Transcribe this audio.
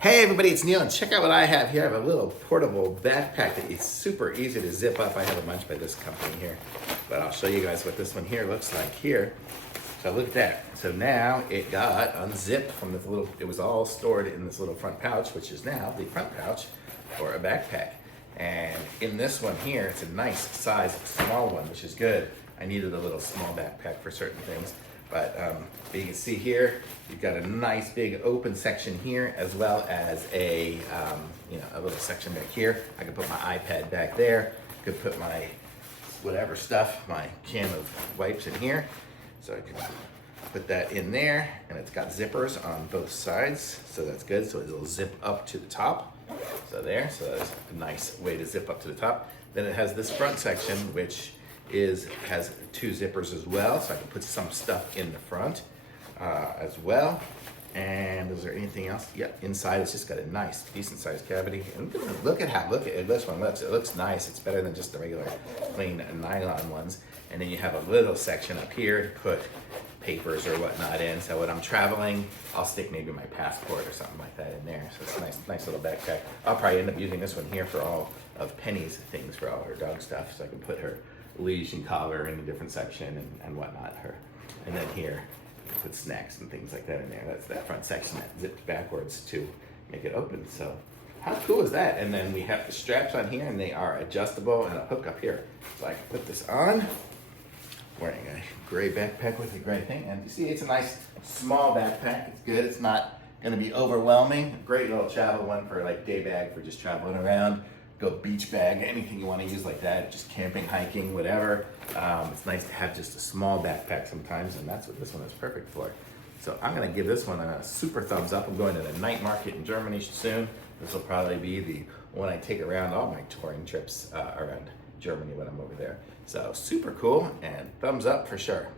Hey everybody, it's Neil, and check out what I have here. I have a little portable backpack that is super easy to zip up. I have a bunch by this company here, but I'll show you guys what this one here looks like here. So look at that. So now it got unzipped from this little, it was all stored in this little front pouch, which is now the front pouch for a backpack. And in this one here, it's a nice size, small one, which is good. I needed a little small backpack for certain things. But you can see here, you've got a nice big open section here, as well as a a little section back here. I can put my iPad back there. Could put my whatever stuff, my can of wipes in here. So I can put that in there, and it's got zippers on both sides, so that's good. So it'll zip up to the top. So there, so that's a nice way to zip up to the top. Then it has this front section, which has two zippers as well, so I can put some stuff in the front as well. And is there anything else? Yep, inside it's just got a nice, decent sized cavity. And look at this one looks. It looks nice. It's better than just the regular plain nylon ones. And then you have a little section up here to put papers or whatnot in. So when I'm traveling, I'll stick maybe my passport or something like that in there. So it's a nice little backpack. I'll probably end up using this one here for all of Penny's things, for all her dog stuff, so I can put her leash and collar in a different section and whatnot. And then here, put snacks and things like that in there. That's that front section that zipped backwards to make it open. So how cool is that? And then we have the straps on here, and they are adjustable, and a hook up here. So I can put this on, wearing a gray backpack with a gray thing. And you see, it's a nice small backpack. It's good. It's not gonna be overwhelming. Great little travel one for like day bag for just traveling around. Go beach bag, anything you want to use like that, just camping, hiking, whatever. It's nice to have just a small backpack sometimes, and that's what this one is perfect for. So I'm gonna give this one a super thumbs up. I'm going to the night market in Germany soon. This will probably be the one I take around all my touring trips around Germany when I'm over there. So super cool, and thumbs up for sure.